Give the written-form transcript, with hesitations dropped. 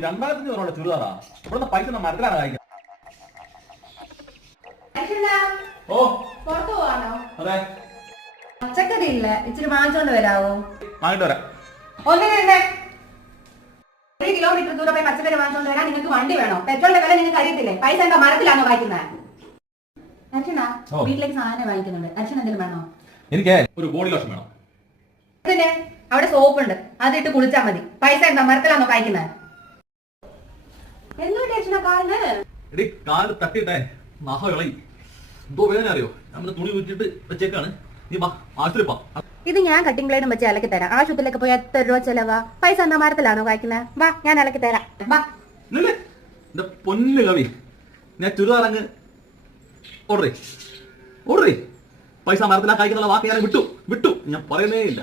2500 ചുരിദാറാ. ഇവിടുന്ന് പൈസ മരത്തിലാണ് കായ്ക്കുന്നത്. ഓ പുറത്തു പോവാണോ? അതെ. പച്ചക്കറി ഇല്ല, ഇച്ചിരി വാങ്ങിച്ചോണ്ട് വരാവോ? വാങ്ങിട്ട് വരാം. ഒന്നിനെ 1 കിലോമീറ്റർ ദൂരം പോയി പച്ചക്കറി വാങ്ങിച്ചോണ്ട് വരാൻ നിങ്ങൾക്ക് വണ്ടി വേണോ? പെട്രോളിന്റെ വില നിങ്ങൾക്ക് അറിയത്തില്ലേ? പൈസ എന്താ മരത്തിലാണോ വായിക്കുന്നത്? അർച്ചന വീട്ടിലേക്ക് സാധനം വാങ്ങിക്കുന്നുണ്ട്. അർച്ചന എന്തെങ്കിലും വേണോ? എനിക്ക് ഒരു ബോഡി ലോഷൻ വേണം. പിന്നെ അവിടെ സോപ്പ് ഉണ്ട്, അതിട്ട് കുളിച്ചാൽ മതി. പൈസ എന്താ മരത്തിലാണോ വായിക്കുന്നത്? എന്തുകൊണ്ട് അർച്ചന കാലിന്? എടി കാല് തട്ടിയിട്ടേ നഹ ഇളകി. എന്തോ വേദന അറിയോ? നമ്മൾ തുണി ഊറ്റിട്ട് വെച്ചേക്കാണ്. നീ വാ ആശുപത്രി പോ. ഇത് ഞാൻ കട്ടിംഗ് ബ്ലേഡും വെച്ച് അലക്കി തരാം. ആശുപത്രിയിലേക്ക് പോയി എത്ര രൂപ ചെലവാ? പൈസ എന്താ മരത്തിലാണോ വായിക്കുന്നത്? വാ ഞാൻ അലക്കി തരാം. വാ. എന്റെ പൊന്നു കവി, ഞാൻ ചുരിദാറങ്ങ് ഓർഡർ പൈസ മരത്തിലാ കായ്ക്കുന്നുള്ള വാക്ക് ഞാൻ വിട്ടു ഞാൻ പറയുന്നേ ഇല്ല.